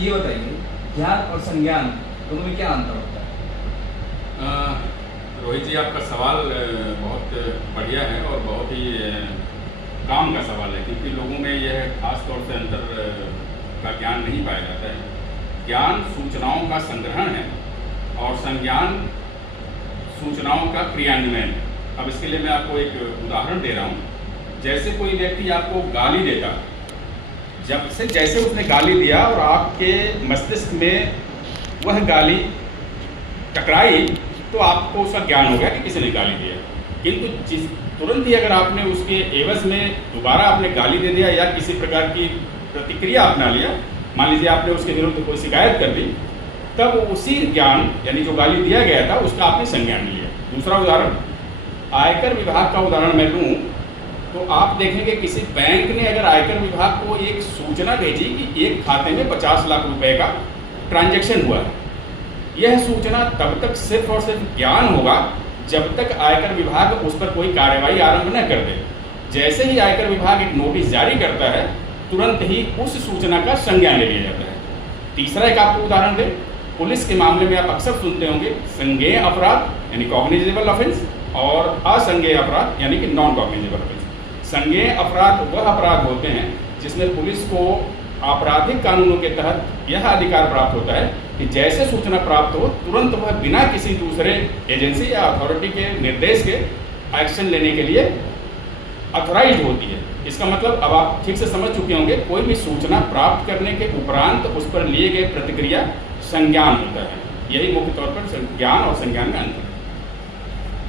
ये बताइए, ज्ञान और संज्ञान दोनों में क्या अंतर होता है? रोहित जी, आपका सवाल बहुत बढ़िया है और बहुत ही काम का सवाल है, क्योंकि लोगों में यह खास तौर से अंतर का ज्ञान नहीं पाया जाता है। ज्ञान सूचनाओं का संग्रहण है और संज्ञान सूचनाओं का क्रियान्वयन है। अब इसके लिए मैं आपको एक उदाहरण दे रहा हूँ। जैसे कोई व्यक्ति आपको गाली देता, जैसे उसने गाली दिया और आपके मस्तिष्क में वह गाली टकराई, तो आपको उसका ज्ञान हो गया कि किसी ने गाली दिया। किंतु तुरंत ही अगर आपने उसके एवज में दोबारा आपने गाली दे दिया या किसी प्रकार की प्रतिक्रिया अपना लिया, मान लीजिए आपने उसके विरुद्ध कोई शिकायत कर दी, तब उसी ज्ञान यानी जो गाली दिया गया था उसका आपने संज्ञान लिया। दूसरा उदाहरण, आयकर विभाग का उदाहरण मैं लूँ तो आप देखेंगे किसी बैंक ने अगर आयकर विभाग को एक सूचना भेजी कि एक खाते में 50 लाख रुपए का ट्रांजैक्शन हुआ है, यह सूचना तब तक सिर्फ और सिर्फ ज्ञान होगा जब तक आयकर विभाग उस पर कोई कार्रवाई आरंभ न कर दे। जैसे ही आयकर विभाग एक नोटिस जारी करता है, तुरंत ही उस सूचना का संज्ञान ले लिया जाता है। तीसरा एक आपको उदाहरण दें, पुलिस के मामले में आप अक्सर सुनते होंगे संज्ञेय अपराध यानी कॉग्निजेबल ऑफेंस और असंज्ञेय अपराध यानी कि नॉन कॉग्निजेबल ऑफेंस। संज्ञेय अपराध वह अपराध होते हैं जिसमें पुलिस को आपराधिक कानूनों के तहत यह अधिकार प्राप्त होता है कि जैसे सूचना प्राप्त हो तुरंत वह बिना किसी दूसरे एजेंसी या अथॉरिटी के निर्देश के एक्शन लेने के लिए अथॉराइज्ड होती है। इसका मतलब अब आप ठीक से समझ चुके होंगे, कोई भी सूचना प्राप्त करने के उपरांत उस पर लिए गए प्रतिक्रिया संज्ञान होता है। यही मुख्य तौर पर ज्ञान और संज्ञान में अंतर है।